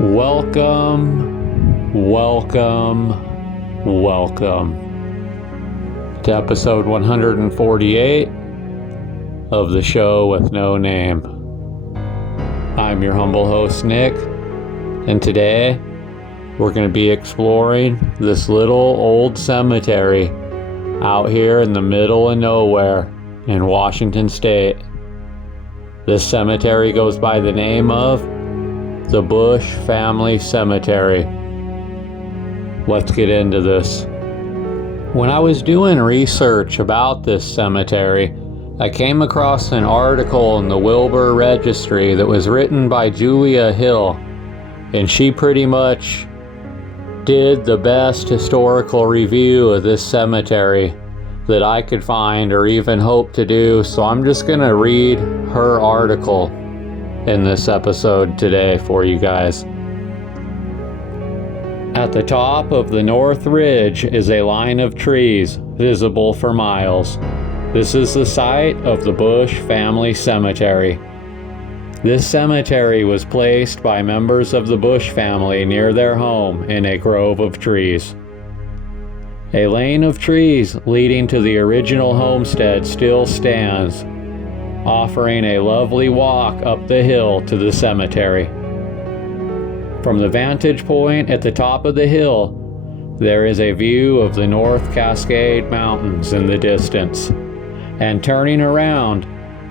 Welcome to episode 148 of the show with no name. I'm your humble host, Nick, and today we're going to be exploring this little old cemetery out here in the middle of nowhere in Washington State. This cemetery goes by the name of the Busch Family Cemetery. Let's get into this. When I was doing research about this cemetery, I came across an article in the Wilbur Registry that was written by Julia Hill, and she pretty much did the best historical review of this cemetery that I could find or even hope to do, so I'm just going to read her article in this episode today for you guys. At the top of the North Ridge is a line of trees visible for miles. This is the site of the Busch Family Cemetery. This cemetery was placed by members of the Busch family near their home in a grove of trees. A lane of trees leading to the original homestead still stands, offering a lovely walk up the hill to the cemetery. From the vantage point at the top of the hill, there is a view of the North Cascade Mountains in the distance, and turning around,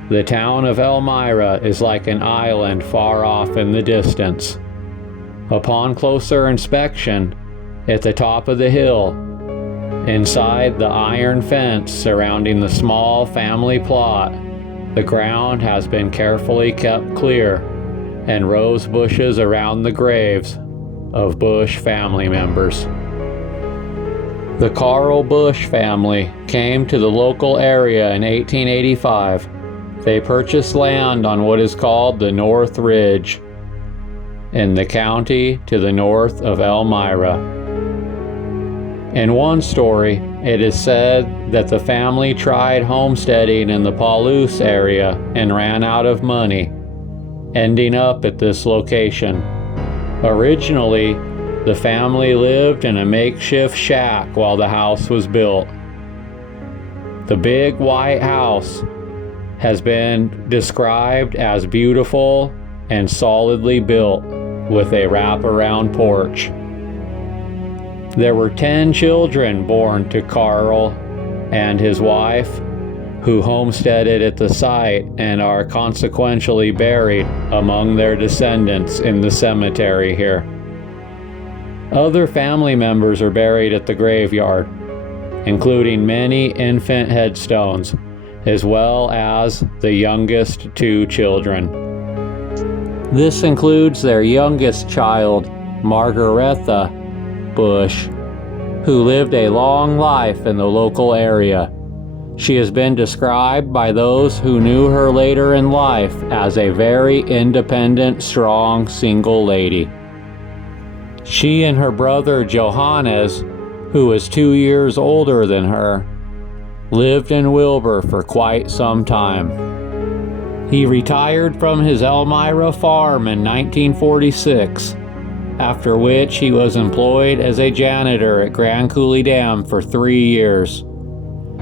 the town of Elmira is like an island far off in the distance. Upon closer inspection, at the top of the hill, inside the iron fence surrounding the small family plot, the ground has been carefully kept clear, and rose bushes around the graves of Busch family members. The Carl Busch family came to the local area in 1885. They purchased land on what is called the North Ridge in the county to the north of Elmira. In one story, it is said that the family tried homesteading in the Palouse area and ran out of money, ending up at this location. Originally, the family lived in a makeshift shack while the house was built. The big white house has been described as beautiful and solidly built with a wraparound porch. There were 10 children born to Carl and his wife, who homesteaded at the site and are consequentially buried among their descendants in the cemetery here. Other family members are buried at the graveyard, including many infant headstones, as well as the youngest 2 children. This includes their youngest child, Margaretha Busch, who lived a long life in the local area. She has been described by those who knew her later in life as a very independent, strong, single lady. She and her brother Johannes, who was 2 years older than her, lived in Wilbur for quite some time. He retired from his Elmira farm in 1946, after which he was employed as a janitor at Grand Coulee Dam for 3 years.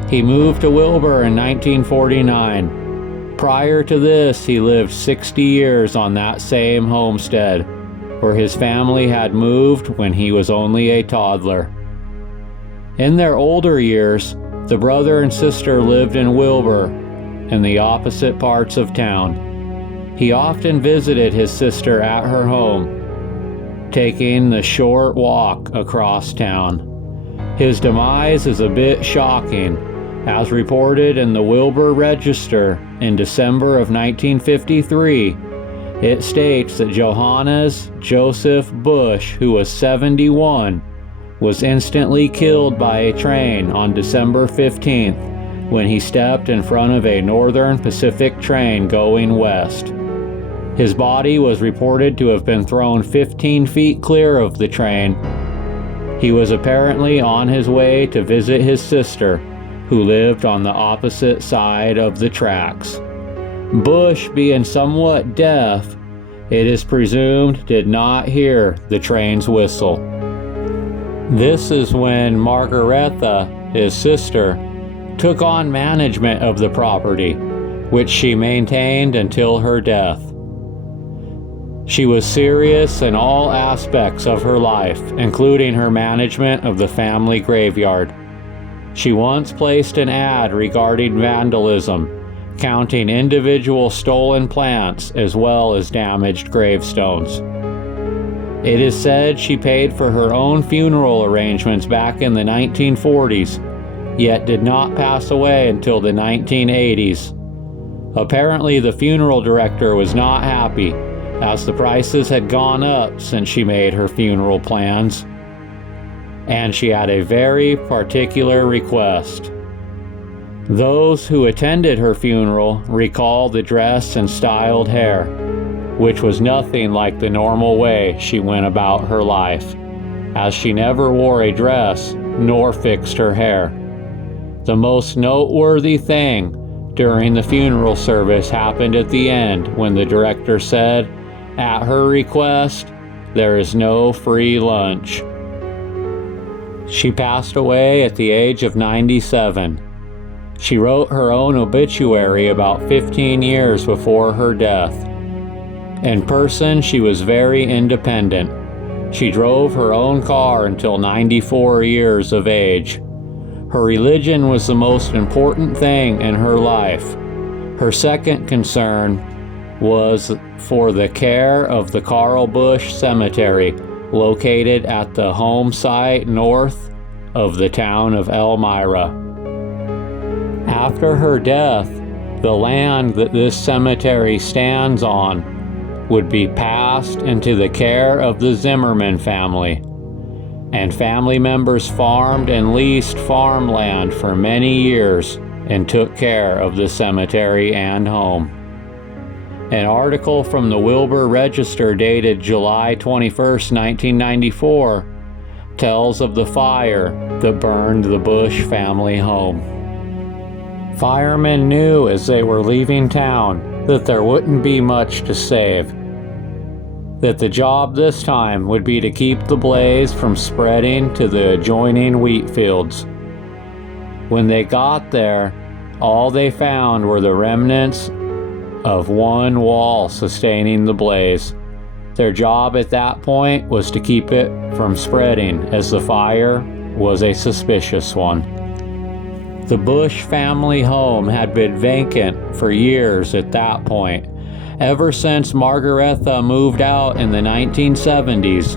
He moved to Wilbur in 1949. Prior to this, he lived 60 years on that same homestead, where his family had moved when he was only a toddler. In their older years, the brother and sister lived in Wilbur, in the opposite parts of town. He often visited his sister at her home, taking the short walk across town. His demise is a bit shocking, as reported in the Wilbur Register in December of 1953. It states that Johannes Joseph Busch, who was 71, was instantly killed by a train on December 15th when he stepped in front of a Northern Pacific train going west. His body was reported to have been thrown 15 feet clear of the train. He was apparently on his way to visit his sister, who lived on the opposite side of the tracks. Busch, being somewhat deaf, it is presumed, did not hear the train's whistle. This is when Margaretha, his sister, took on management of the property, which she maintained until her death. She was serious in all aspects of her life, including her management of the family graveyard. She once placed an ad regarding vandalism, counting individual stolen plants as well as damaged gravestones. It is said she paid for her own funeral arrangements back in the 1940s, yet did not pass away until the 1980s. Apparently, the funeral director was not happy, as the prices had gone up since she made her funeral plans, and she had a very particular request. Those who attended her funeral recall the dress and styled hair, which was nothing like the normal way she went about her life, as she never wore a dress nor fixed her hair. The most noteworthy thing during the funeral service happened at the end when the director said, at her request, there is no free lunch. She passed away at the age of 97. She wrote her own obituary about 15 years before her death. In person, she was very independent. She drove her own car until 94 years of age. Her religion was the most important thing in her life. Her second concern was for the care of the Carl Busch Cemetery, located at the home site north of the town of Elmira. After her death, the land that this cemetery stands on would be passed into the care of the Zimmerman family, and family members farmed and leased farmland for many years and took care of the cemetery and home. An article from the Wilbur Register dated July 21, 1994, tells of the fire that burned the Busch family home. Firemen knew as they were leaving town that there wouldn't be much to save, that the job this time would be to keep the blaze from spreading to the adjoining wheat fields. When they got there, all they found were the remnants of one wall sustaining the blaze. Their job at that point was to keep it from spreading, as the fire was a suspicious one. The Busch family home had been vacant for years at that point. Ever since Margaretha moved out in the 1970s,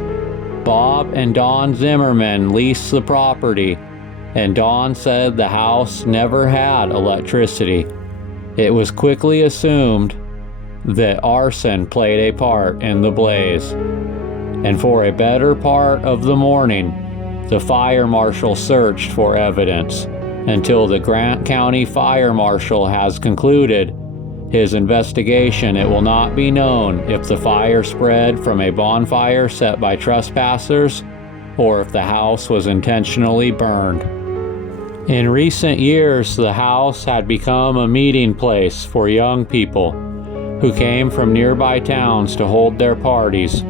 Bob and Don Zimmerman leased the property, and Don said the house never had electricity. It was quickly assumed that arson played a part in the blaze, and for a better part of the morning, the fire marshal searched for evidence until the Grant County Fire Marshal has concluded his investigation. It will not be known if the fire spread from a bonfire set by trespassers or if the house was intentionally burned. In recent years, the house had become a meeting place for young people who came from nearby towns to hold their parties,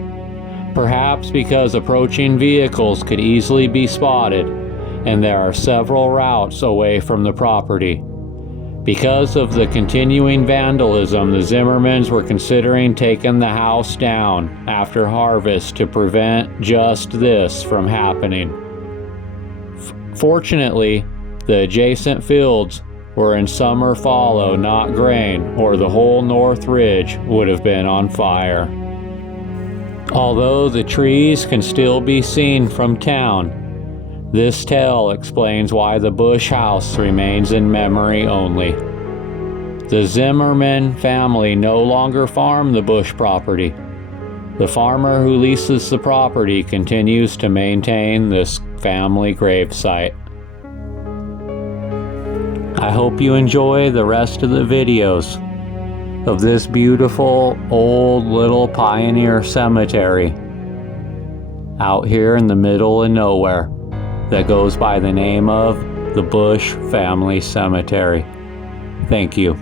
perhaps because approaching vehicles could easily be spotted and there are several routes away from the property. Because of the continuing vandalism, the Zimmermans were considering taking the house down after harvest to prevent just this from happening. Fortunately, the adjacent fields were in summer fallow, not grain, or the whole North Ridge would have been on fire. Although the trees can still be seen from town, this tale explains why the Busch house remains in memory only. The Zimmerman family no longer farm the Busch property. The farmer who leases the property continues to maintain this family gravesite. I hope you enjoy the rest of the videos of this beautiful old little pioneer cemetery out here in the middle of nowhere that goes by the name of the Busch Family Cemetery. Thank you.